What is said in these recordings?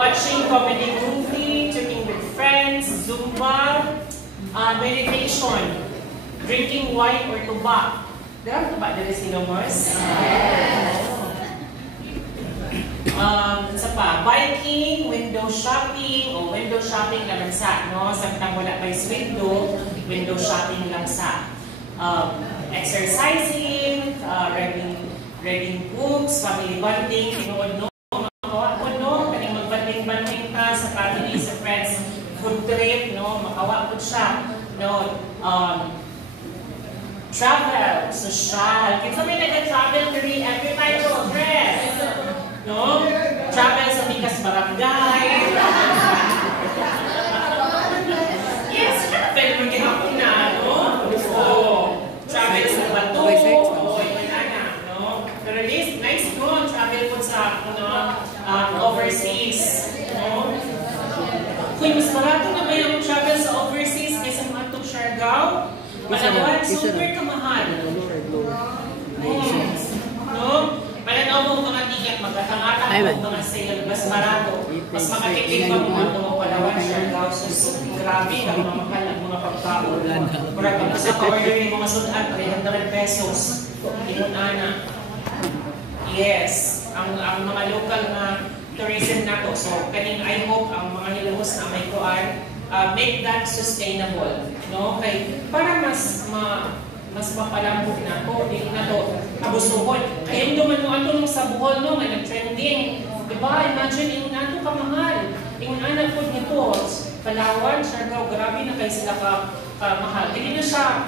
watching comedy movie, talking with friends, Zumba, meditation, drinking wine or tuba. Diba tuba dali sila, Mars? Sa pa, biking, window shopping, o window shopping lang sa, no? Samtang wala may window shopping lang sa. Exercising, reading books, family bonding, tinood, no? Kaning magbanding-banding ka sa family, sa friends, food trip, no? Makawa po siya, no? Travel, social. Kinsa may nag-travel diri every time mo dress, no? Travel sa Mikas Barangay. Yes, travel mo gihapon na, no? Travel sa Bato. No? Pero nice no, travel po sa overseas, no? Kung mas barato na ba yung travel sa overseas kaysa mga itong Siargao? Malawag, super kamahal. No? Malanaw mo mga ticket, magkatangatan mo mga sale, mas barato. Mas makakikig pa mga itong Palawan, Siargao. So, grabe, ang mga mahal ang mga pagkaon. Para pag sa ka-order yung mga sudan, 300 pesos. Inunana. Yes, ang mga local na tourism na to. So, kaning I hope ang mga hilamos na may kuan, make that sustainable, no? Kay para mas mapalambot na to, di na to abusuhon. Kaya yung duman mo ato nung sa Bohol, no, may nag-trending. Diba? Imagine, yung nato kamahal. Yung anak po nito, Palawan, Siargao, grabe na kayo sila kamahal. Hindi na siya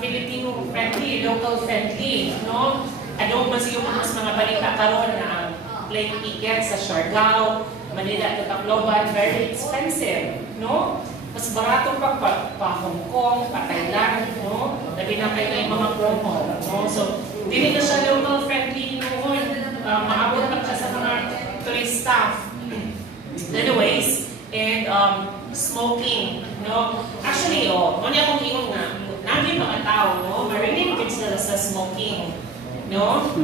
Filipino-friendly, local-friendly, no? Ano ba siya mas mga balita karon na ang plane ticket sa Siargao, Manila to Tacloban, very expensive, no? Mas barato pa Hong Kong, pa Thailand, no? Labi na kayo na yung mga promo, no? So, hindi na siya local friendly noon. Maabot lang siya sa mga turista. Anyways, and smoking, no? Actually, ano akong ingon nga, naging mga tao, no? Marinig sila sa smoking, no?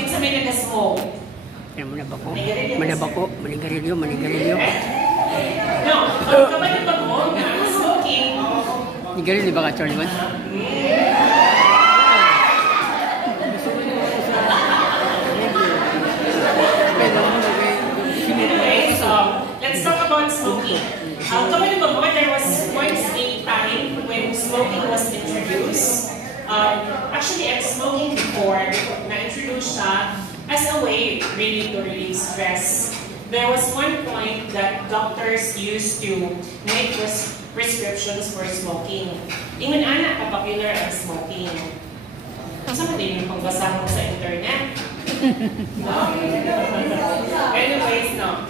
Kinsa may nag-smoke. Manabako, manigarilyo. No, kung ka ba nagbago na smoking, nigarilyo ba ka, Charlie? Anyways, let's talk about smoking. Kapag nagbago, there was once a time when smoking was introduced. Actually, I'm smoking before na-introduce siya as a way really to release stress. There was one point that doctors used to make prescriptions for smoking. Ingon ana ka popular ang smoking. Saan ka din yung pagbasa mo sa internet? No? Anyways, no.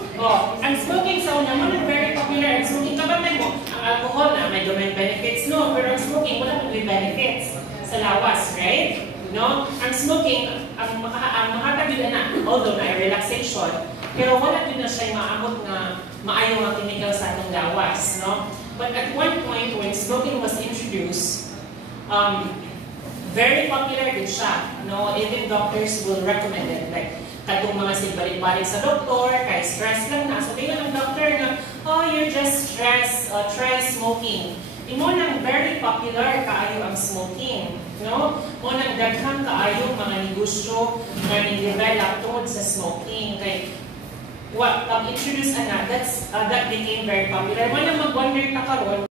Ang smoking sa una mo very popular. Ang smoking kabatay mo, ang alcohol na may benefits, no? Pero ang smoking wala may benefits sa lawas, right? No? Ang smoking, ang makatagila na, although na relaxation, pero wala din na siya maamot na maayaw ang chemical sa atong lawas, no? But at one point, when smoking was introduced, very popular din siya, no? Even doctors will recommend it. Like, katong mga sigbalik-balik sa doktor, kay stress lang na. So, tingnan ng doctor na, you're just stressed, try smoking. Imo nang very popular kaayo ang smoking, no? Mo nang daghang kaayo mga negosyo nga ni-develop tungod sa smoking. Kay what introduce ana, that became very popular. Mo nang mag-wonder ta karon,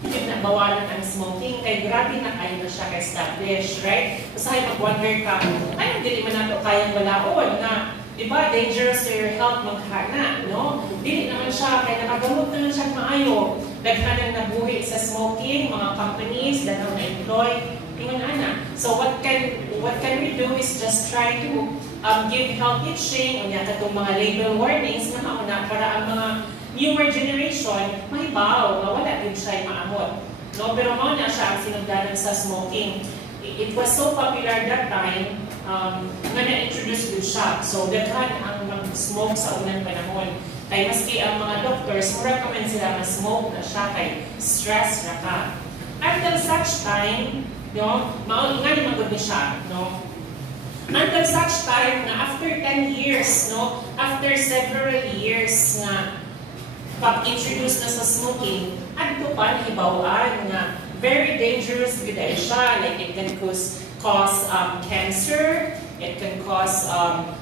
hindi na bawalan ang smoking kay grabe na kayo na siya ka-establish, right? Usahay mag-wonder ka, ay dili man nato kayang balaod na diba, dangerous to your health maghana, no? Dili naman siya, kaya nakagamot naman siya maayo. Daghan ang nabuhi sa smoking, mga companies, daghang na-employ, tingnan ana. So what can we do is just try to give health teaching, unya katong mga label warnings na mauna para ang mga newer generation mahibaw, nga wala din siya maamot. No? Pero mauna siya ang sinugdanan sa smoking. It was so popular that time, nga na-introduce din siya. So, daghan ang mag-smoke sa unang panahon. Kaya maski ang mga doctors, recommend sila na-smoke na siya kay stress na ka. Until such time, no, nga ni magod siya, no? Until such time na after 10 years, no, after several years nga pag-introduce na sa smoking, adto pa nahibawaan nga very dangerous gid siya. Like it can cause cancer, it can cause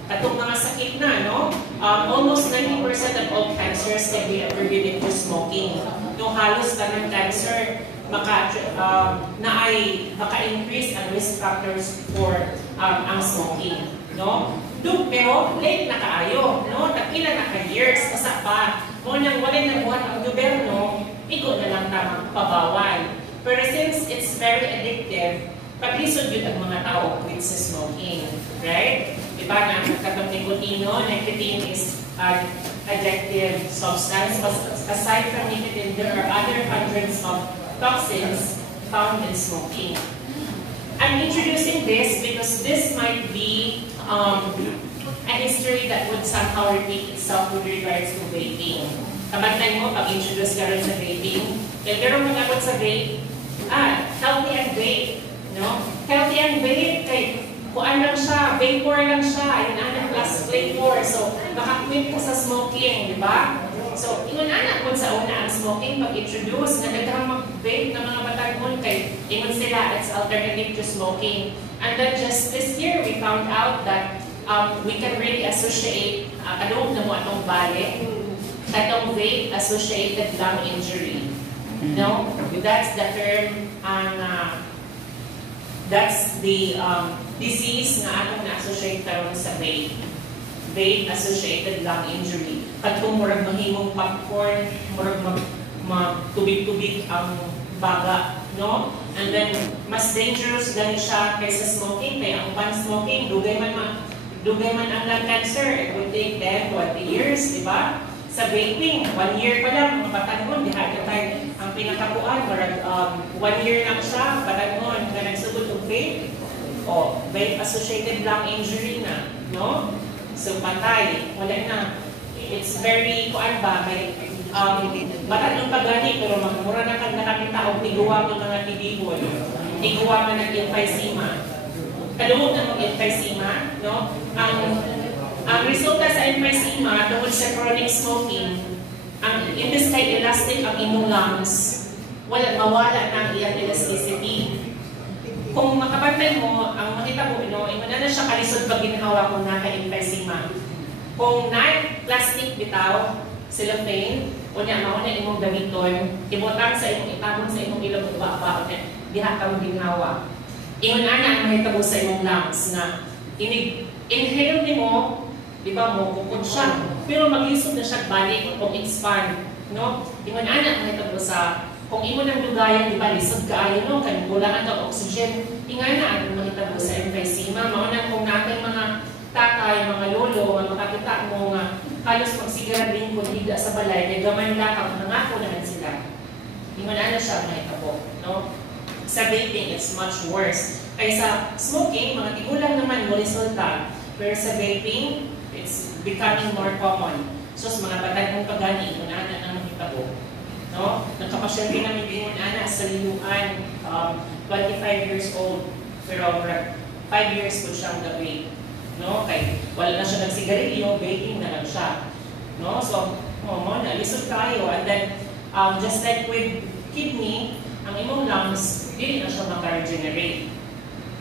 atong mga sakit na, no? Almost 90% of all cancers can be attributed to smoking. Yung halos tanang cancer maka-increase ang risk factors for ang smoking, no? Pero late na kaayo, no? Takila na ka years, basta pa. Nang wala na buhat ang gobyerno, ikaw na lang tamang pabawal. Pero since it's very addictive, paglisod yun ang mga tao quit sa smoking, right? Diba na, katong nicotine is an addictive substance. But aside from nicotine, there are other hundreds of toxins found in smoking. I'm introducing this because this might be a history that would somehow repeat itself with regards to vaping. Kabantay mo, pag-introduce ka rin sa vaping. Pero magabot sa vape, healthy and vape, no? Healthy and vape, kuan lang siya, vapor lang siya, yun plus flavor. So, makakwit ka sa smoking, di ba? So, ingon kung sa una ang smoking, pag-introduce, nagdagang mag-vape ng mga batagmon kay ingon sila, it's alternative to smoking. And then just this year, we found out that we can really associate, kadung na mo atong bale, atong vape associated lung injury. No? That's the term, that's the disease na atong na-associate karon sa vape. Vape associated lung injury. Katong murag mahimong popcorn, murag tubig-tubig ang baga, no? And then mas dangerous gani siya kaysa smoking, kaya ang pan-smoking dugay man ang lung cancer. It would take 10, 20 years, di ba? Sa vaping, 1 year pa lang, mga batangon, di hagyo tayo ang pinakabuan, marag 1 year lang siya, batangon, na nagsugod ng vape, o vape-associated lung injury na, no? So, patay, wala na. It's very, kuan ba, may, batanong pagani, pero magmura na kang nakakita o tiguwa mo mga tibihon, tiguwa mo ng emphysema. Kadungog na mag-emphysema, no? Ang resulta sa emphysema tungkol sa chronic smoking, imbes kay elastic ang inyong lungs, mawala na ang iyang elasticity. Kung makabantay mo, ang makita mo, ingon na siya kalisod pag ginhawa kung naka-emphysema. Kung na-plastic bitaw, cellophane, o niya, mauna imong gamiton, ibutang sa imong itabon sa imong ilong ba diha ka mong ginhawa. Ingon na ang mahitabo sa imong lungs na inhale ni mo, di ba mo, kukod siya, pero maglisod na siya balik o expand, no? Ingon na ang mahitabo sa, kung imo nang dugayan, di ba, lisod kaayo, no? Kulangan ka oxygen, ingan na ang mahitabo sa emphysema. Mauna kung natin mga tatay, mga lolo, mga makakita mo nga, halos magsigara din kung hindi sa balay, may gaman lakang nangako naman sila. Ingon na siya mahitabo, no? Sa vaping, it's much worse. Kaysa smoking, mga tigulang naman mo resulta. Pero sa vaping, it's becoming more common. So, sa mga batang pagani, unana ang mahitabo. No? Nagkapasyal din namin din unana sa liluan, 25 years old. Pero 5 years po siyang gabi. No? Kaya wala na siya nagsigarilyo, vaping na lang siya. No? So, lisod tayo. And then, just like with kidney, ang imong lungs, hindi na siya maka-regenerate.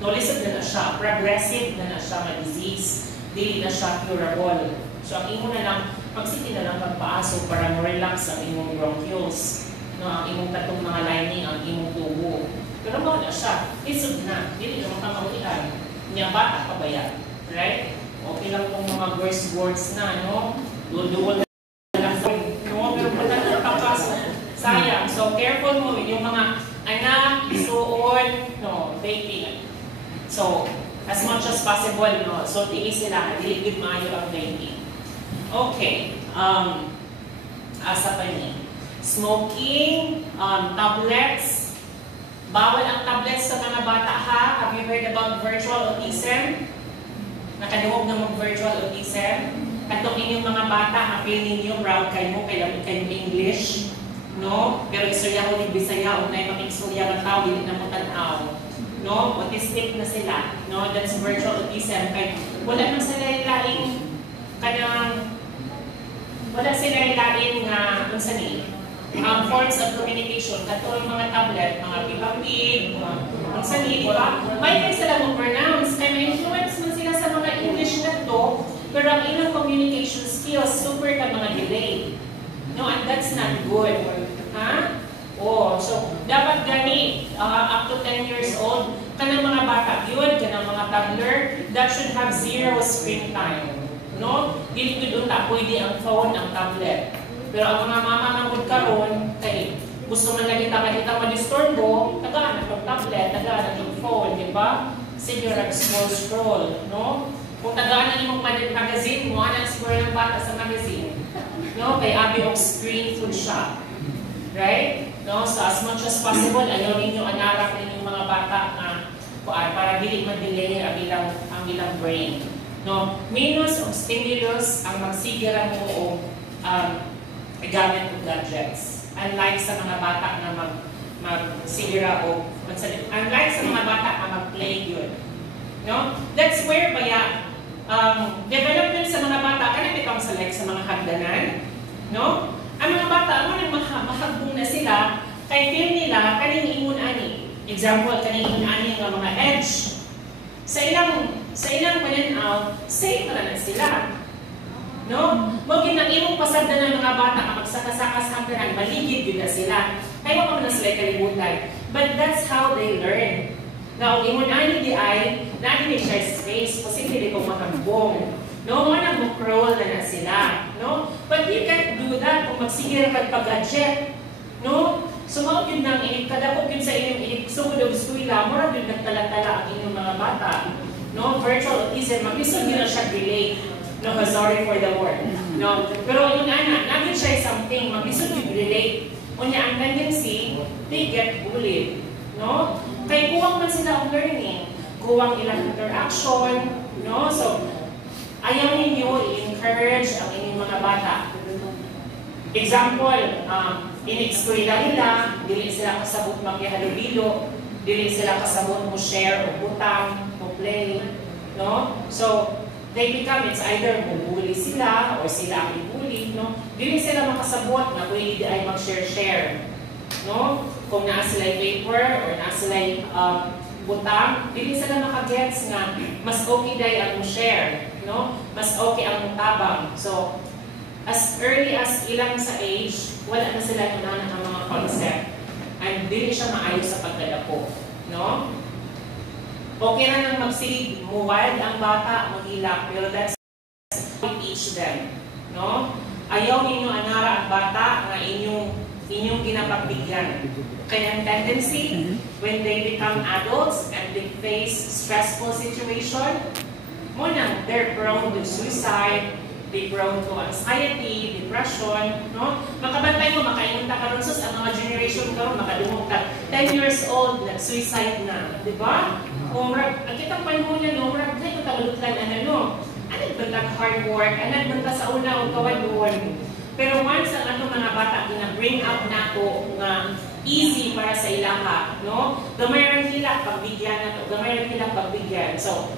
No, lisod na siya, progressive na siya nga disease, hindi na siya curable. So, ang imo na lang, pagsiti na lang magpaaso para mo-relax ang imong bronchioles, no, ang imong katong mga lining, ang imong tubo. Pero mo na siya, lisod na, hindi na makamawian. Niya bata pa ba yan? Right? Okay lang kung mga words na, no? Duduwal na lang. No, pero pala na kapaso. Sayang. So, careful mo yung mga anak, isuon, no, vaping. So, as much as possible, no, so tiis sila, hindi maayo ang vaping. Okay, asa pa niya. Smoking, tablets. Bawal ang tablets sa mga bata, ha? Have you heard about virtual autism? Nakaduhog na mag-virtual autism? Katong inyong mga bata, apil ninyo, proud kayo, kayong English. No? Pero istorya ko ni Bisaya, unay makiksurya ng tao, hindi na mo tanaw. no, autistic na sila, no, that's virtual autism, kay wala nang sila laing kanang wala sila laing nga unsa ni forms of communication katulad mga tablet, mga pipapig, mga unsa ni, di ba? May kay sila mo pronounce, kay ma-influence man sila sa mga English na to, pero ang ilang communication skills super ka mga delay. No, and that's not good. Ha? Oh, so dapat gani up to 10 years old kanang mga bata yun, kanang mga toddler, that should have 0 screen time. No? Dili gud unta pwede ang phone, ang tablet. Pero ang mga mama mangud karon kay gusto man lagi kita ma-disturbo, tagaan ang tablet, tagaan ang phone, di ba? Sige ra scroll, no? Kung tagaan ang imong magazine mo, ana siguro ng bata sa magazine. No, kay abi og screen food siya. Right? No, so as much as possible, ayaw ninyo anarak ninyong mga bata na para dili ma-delay ang ilang brain. No, minus o stimulus ang magsigara mo o gamit og gadgets. Unlike sa mga bata na magsigara o unlike sa mga bata na mag-play yun. No? That's where baya development sa mga bata kanang itong sa mga hagdanan. No? Ang mga bata, ang mahagbong na sila, kay feel nila, kaning ingon ani. Example, kaning ingon ani nga mga edge. Sa ilang pananaw, safe na sila. No? Huwag yun ang imong pasagda ng mga bata na magsakas-sakas hanggang maligid yun na sila. Kaya wag na sila kalimutan. But that's how they learn. Now, ingon ani di ay, natin siya space, posible di kong mahagbong. No, mga nag-crawl na sila, no? But you can't do that kung magsigir ka pag-gadget, no? So, mga yun nang kadakot yun sa inyong sugod o eskwela, mura yun nagtala-tala ang inyong mga bata, no? Virtual autism, mag-isod yun na siya relate, no? Sorry for the word, no? Pero yun naging siya something, mag-isod yun relate. Unya, ang tendency, they get bullied, no? Kaya kuwang man sila ang learning, kuwang ilang interaction, no? So, ayaw ninyo i-encourage ang inyong mga bata. Example, in-eskwela nila, dili sila kasabot magyahalubilo, dili sila kasabot mo share o butang, o play, no? So, they become, it's either bubuli sila or sila ang ibuli, no? Dili sila makasabot na pwede ay mag-share-share, no? Kung naa sila paper or naa sila butang, dili sila makagets nga mas okay day ang share, no? Mas okay ang tabang. So, as early as ilang sa age, wala na sila yung ang mga concept. And dili siya maayos sa pagdadako, no? Okay na nang magsilid, muwad ang bata, maghilak, pero that's we teach them, no? Ayaw ninyo anara ang bata nga inyong ginapagbigyan. Kaya ang tendency, when they become adults and they face stressful situation, muna, they're prone to suicide, they're prone to anxiety, depression, no? Makabantay mo, makainunta ka ron sus, ang mga generation ka ron, makadungog ka, 10 years old, nag-suicide na, di ba? Kung ang kitang panahon niya, no, marag, ay, kung tabalutlan, anad bantag hard work, anad banta sa una o kawadon. Pero once ang mga bata, bring up na ako nga easy para sa ilaha, no? Gamay rin hilak pagbigyan na to, gamay rin hilak pagbigyan. So,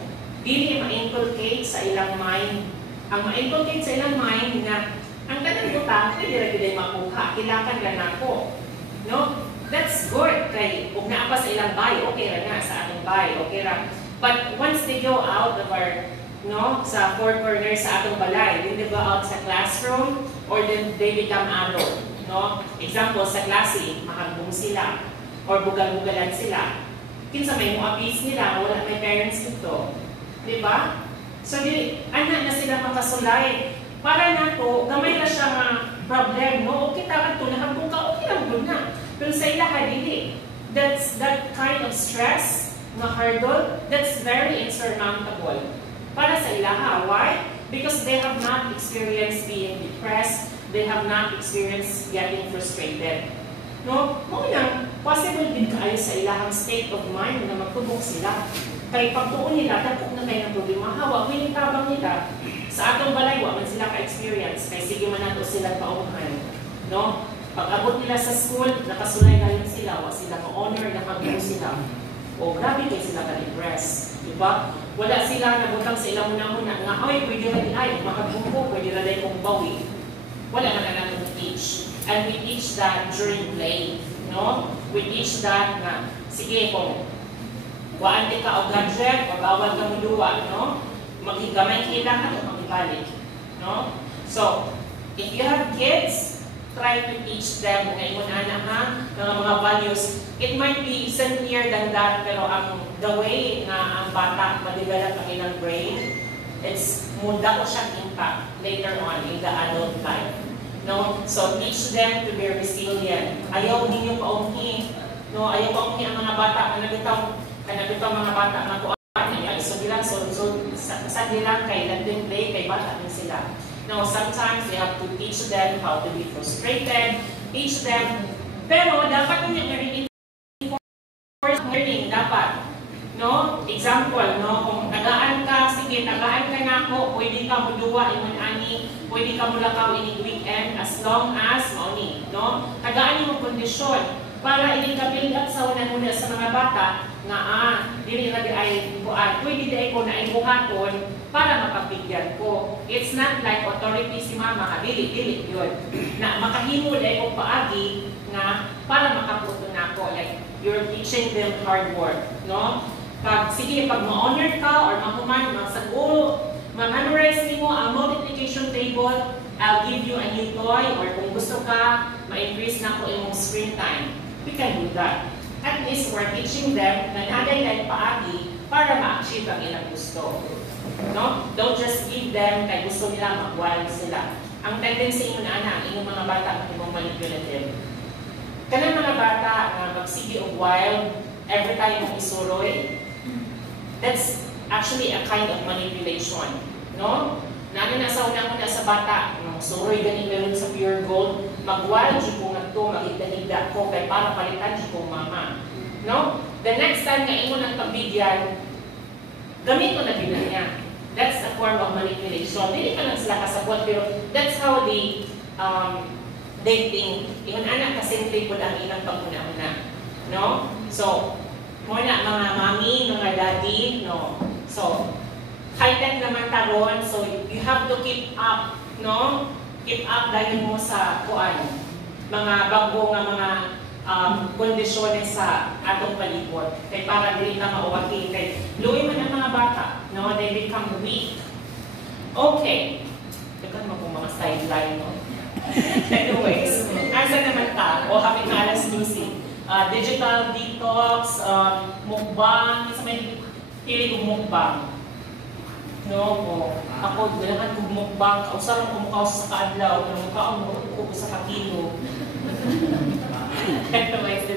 dili ma-inculcate sa ilang mind. Ang ma-inculcate sa ilang mind na ang tanang butang, pwede rin din makuha, kilakan lang ako. No? That's good. Kay, kung naapa sa ilang bay, okay rin nga sa ating bay, okay rin. But once they go out of our, no, sa four corners sa atong balay, then they go out sa classroom, or then they become adult. No? Example, sa klase, makagbong sila, or bugal-bugalan sila. Kinsa may mga apis nila, wala may parents dito. Diba? So, anak na sila makasulay. Para na to, gamay na siya nga problem, no? Okay, takan to, nahambong ka, okay lang doon na. Pero sa ilaha, dili. That kind of stress, na hurdle, that's very insurmountable. Para sa ilaha. Why? Because they have not experienced being depressed, they have not experienced getting frustrated. No? Muna, possible din kayo sa ilahang state of mind na magtubok sila. Kaya pagtuon nila, dapok na kayo ng problema, hawa, may tabang nila. Sa atong balay, man sila ka-experience. Kaya sige man nato sila paumahan. No? Pag abot nila sa school, nakasulay kayo sila, wa sila ka-honor, nakagulo sila. O grabe kayo sila ka-depress. Diba? Wala sila nagutang sa ilang muna-muna nga, ay, pwede rin ay, makagumpo, pwede rin kong bawi. Wala na natin teach. And we teach that during play. No? We teach that na, sige, kung waante ka o gadget, o bawal ka muluwa, no? Maghigamay kita ka ito, magbalik. No? So, if you have kids, try to teach them ngayon anak ha, ng mga values. It might be simpler than that, pero the way na ang bata ma-develop ang ilang brain, it's munda ko siyang impact later on in the adult life. No? So teach them to be resilient. Ayaw ninyo paunghi. No? Ayaw paunghi ang mga bata. Kanabitaw mga bata na kuan. So bilang sa nilang kay landing play, kay bata din sila. Now, sometimes you have to teach them how to be frustrated, teach them, pero dapat yung reinforce learning, dapat. No? Example, no? Kung tagaan ka, sige, tagaan ka na ako, pwede ka muluwa, iman ani, pwede ka mulakaw ini weekend, as long as, mauni, no? Tagaan yung kondisyon, para hindi ka build up sa unan muna sa mga bata, nga dili na di ay kuan, pwede di ko na ay buhaton, para makapigyan ko. It's not like authority si mama, dili yun. Na makahimo ay ko paagi na para makaputo na ako. Like, you're teaching them hard work. No? Sige, pag ma-honor ka or mahuman, masaguro, ma-memorize mo ang multiplication table, I'll give you a new toy, or kung gusto ka, ma-increase na ko yung screen time. We can do that. At least we're teaching them na nagay paagi para ma-achieve ang ilang gusto. No? Don't just give them kay gusto nila mag-wild sila. Ang tendency inyo na ang inyong mga bata ang imong manipulative. Kanang mga bata na magsige og wild every time mong isuroy, that's actually a kind of manipulation. No? Nano na sa una sa bata, suroy ganing meron sa pure gold, mag-wild di ko nga ito, magigdanigda ko kay para palitan di ko mama. No? The next time na imo ng pabigyan, gamit ko na din niya. That's a form of manipulation. Hindi ka lang sila kasabot, pero that's how they think. Yung anak kasimple po ang ilang pagmuna-una. No? So, muna mga mami, mga daddy, no? So, high-tech naman taron, so you have to keep up, no? Keep up dahil mo sa kuan, mga bago nga mga kondisyones sa atong palibot. Kaya para dili na mauwati kay luwi man ang mga bata, no? They become weak. Okay. Dagan mo kung mga sideline, no? Anyways, asa naman ta? O happy na alas Lucy. Digital detox, mukbang, sa may pili kong mukbang. No, o ako, dalahan kong mukbang, kausarang kumukaw sa kaadlaw, pero mukhaong ko sa kakilo. Anyways,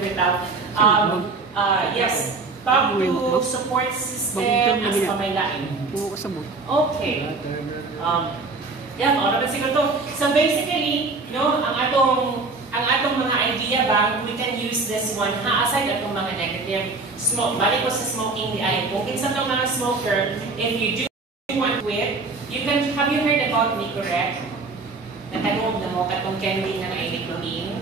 yes, talk to support system as pamailain. Okay. Yeah, ano ba siguro to? So basically, no, ang atong mga idea ba, we can use this one aside atong mga negative smoke. Balik ko sa smoking di ay. Kung kinsa tong mga smoker, if you do want to quit, you can, have you heard about Nicorette? Natanong na mo katong candy na nicotine.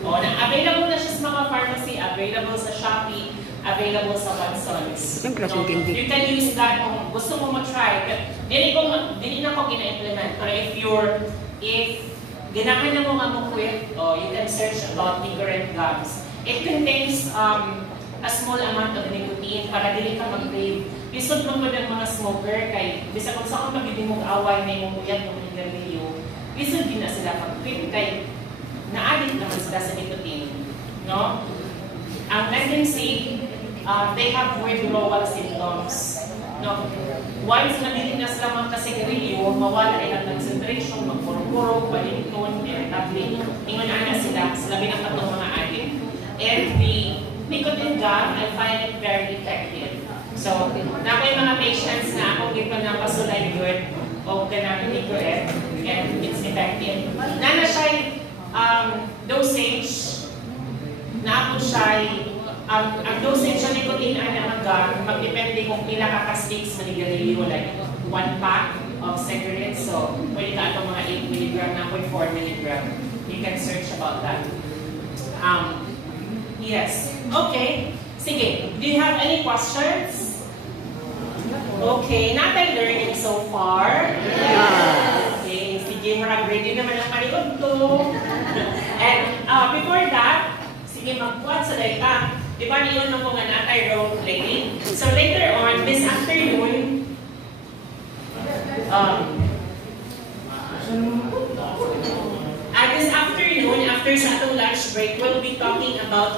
O, available na siya sa mga pharmacy, available sa Shopee, available sa Watsons. So, you can use that kung gusto mo mag-try. Dili na ko gina-implement. Pero if ginahan na mo nga mo quit, you can search about Nicorette gums. It contains a small amount of nicotine para dili ka mag-crave. Lisod lang mo ng mga smoker kay bisa kung saan kung magiging mag-away na yung muyat ng nigarilyo, lisod din na sila pag-quit kay na-addict naman sila sa nicotine. No? Ang tendency, they have withdrawal symptoms. No? Once nabili na sila mga kasigarilyo, mawala ay ang concentration, magpuro-puro, balinton, irritable. Ingon na sila binakatong mga addict. And the nicotine gum, I find it very effective. So, na may mga patients na ako gito na pasulay good o ganang Nicorette, and it's effective. Na siya dosage, na ako siya ang dosage sa nicotine ay namagang, magdepende kung pila ka-sticks manigarilyo, like 1 pack of cigarettes. So, pwede ka itong mga 8 mg na 4 mg. You can search about that. Yes. Okay. Sige, do you have any questions? Okay, natay learning so far? Okay, sige, marang ready naman ang paniod ko. And before that, sige, magpuat sa dayta. Diba niyon na po nga natay role play? So later on, this afternoon, after sa atong lunch break, we'll be talking about